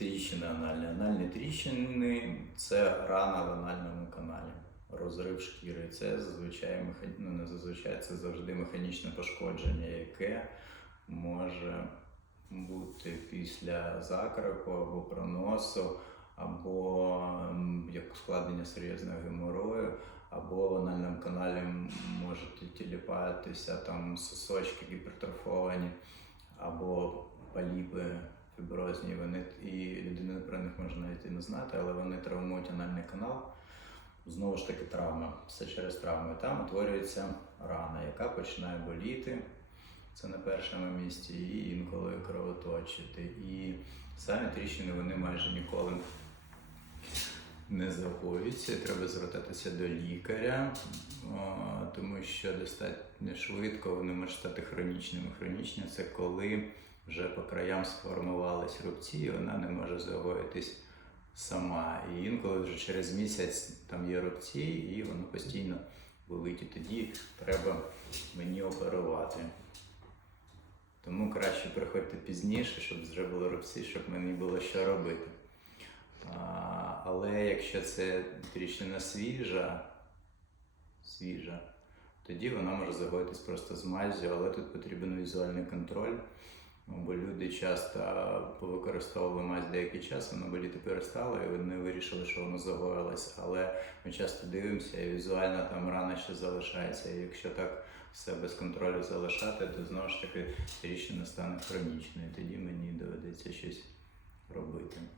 Тріщини анальні. Анальні тріщини це рана в анальному каналі, розрив шкіри. Це зазвичай ну, не зазвичай, це завжди механічне пошкодження, яке може бути після закрепу або проносу, або як ускладнення серйозного геморою, або в анальному каналі можуть тіліпатися там сосочки гіпертрофовані, або поліпи фіброзні. Вони і людина про них може навіть і не знати, але вони травмують анальний канал. Знову ж таки, травма. Все через травму. І Там утворюється рана, яка починає боліти. Це на першому місці, і інколи кровоточити. І самі тріщини вони майже ніколи не загоюються. Треба звертатися до лікаря, тому що достатньо швидко вони можуть стати хронічними. Хронічні це коли вже по краям сформувались рубці, і вона не може загоїтись сама. І інколи вже через місяць там є рубці, і воно постійно болить. І тоді треба мені оперувати. Тому краще приходьте пізніше, щоб вже були рубці, щоб мені було що робити. А, але якщо це тріщина свіжа, свіжа, тоді вона може загоїтись просто з мазю, але тут потрібен візуальний контроль. Бо люди часто повикористовували мазь деякий час, воно боліти перестало, і вони вирішили, що воно загоїлось. Але ми часто дивимося, і візуально там рана ще залишається. І якщо так все без контролю залишати, то знову ж таки тріщина стане хронічною. Тоді мені доведеться щось робити.